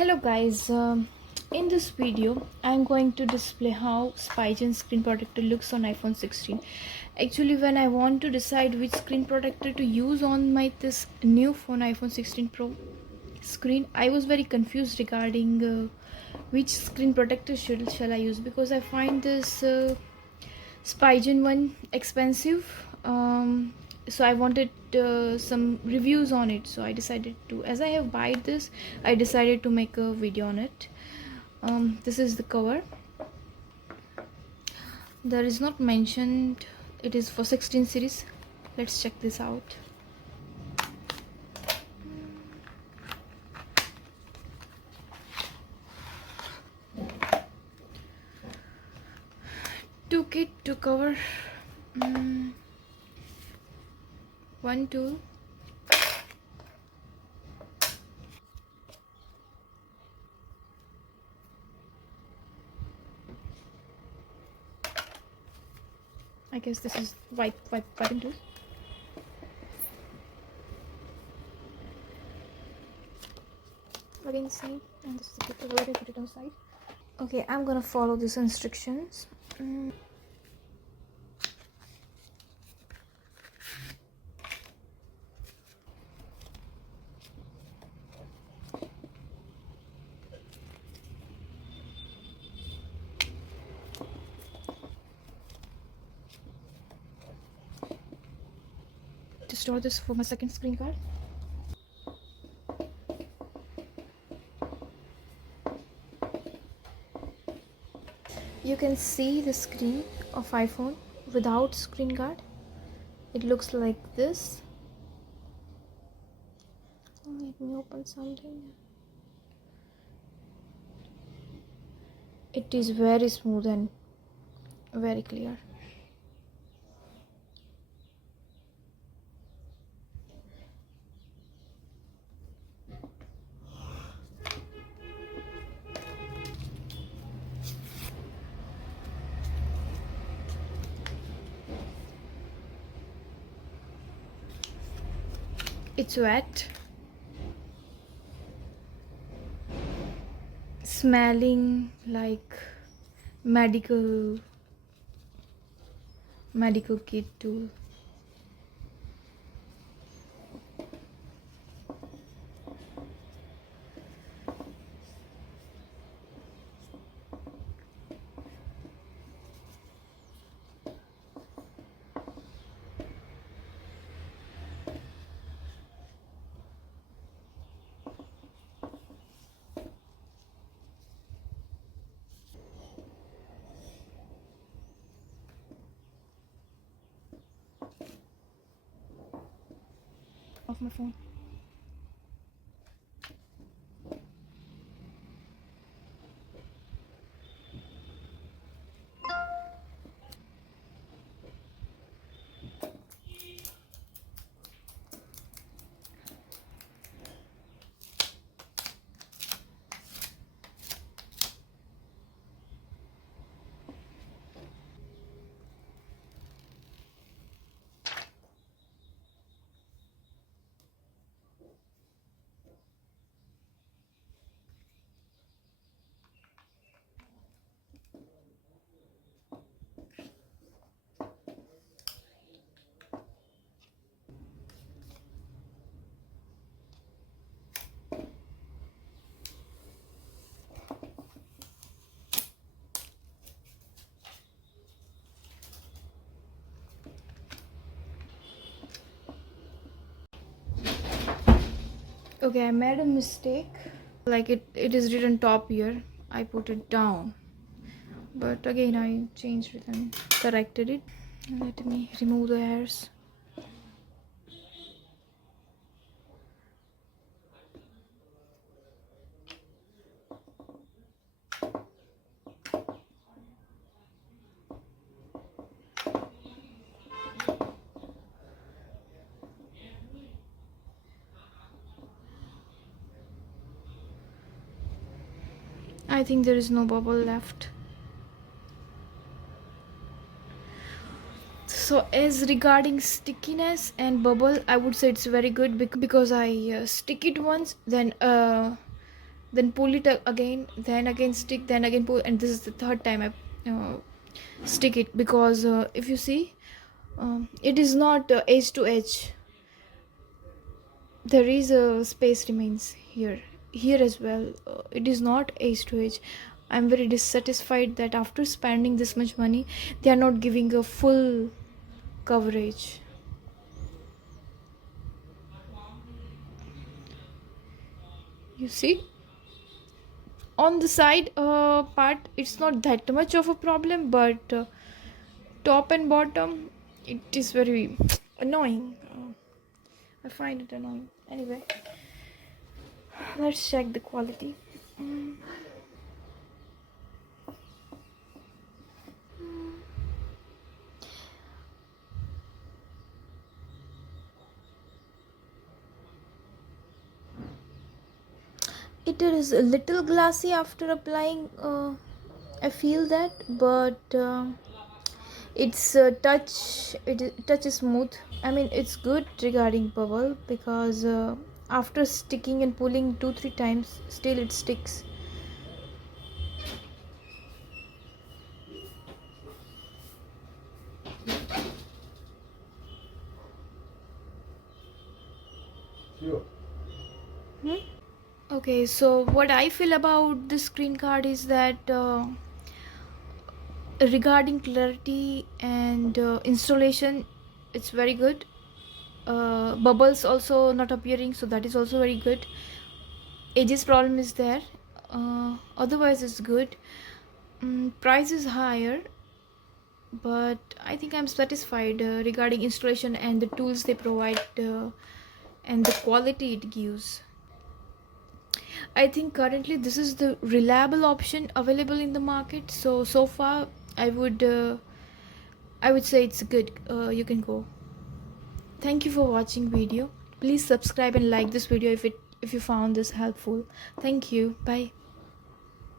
Hello guys, in this video I'm going to display how Spigen screen protector looks on iPhone 16. Actually, when I want to decide which screen protector to use on my this new phone iPhone 16 Pro screen, I was very confused regarding which screen protector shall I use, because I find this Spigen one expensive. So I wanted some reviews on it, so I decided to, as I have bought this, I decided to make a video on it. This is the cover. There is not mentioned it is for 16 series. Let's check this out. Took it to cover. One, two. I guess this is wiping tool. Again, same, and this is the paper where I put it on side. Okay, I'm gonna follow these instructions. To store this for my second screen card. You can see the screen of iPhone without screen guard. It looks like this. Let me open something. It is very smooth and very clear. It's wet, smelling like medical kit tool. Of my phone. Okay, I made a mistake. Like it is written top here. I put it down. But again I changed it and corrected it. Let me remove the hairs. I think there is no bubble left. So as regarding stickiness and bubble, I would say it's very good because I stick it once, then then pull it again, then again stick, then again pull, and this is the third time I stick it, because if you see, it is not edge to edge. There is a space remains here as well. It is not edge to edge. I'm very dissatisfied that after spending this much money, they are not giving a full coverage. You see, on the side part it's not that much of a problem, but top and bottom it is very annoying. I find it annoying. Anyway, let's check the quality. Mm. It is a little glassy after applying, I feel that, but its touch is smooth. I mean, it's good regarding bubble, because after sticking and pulling 2-3 times, still it sticks. Okay, so what I feel about the screen card is that regarding clarity and installation, it's very good. Bubbles also not appearing, so that is also very good. Edges problem is there, otherwise it's good. Price is higher, but I think I'm satisfied regarding installation and the tools they provide, and the quality it gives. I think currently this is the reliable option available in the market. So far, I would say it's good. You can go. Thank you for watching video. Please subscribe and like this video if you found this helpful. Thank you. Bye.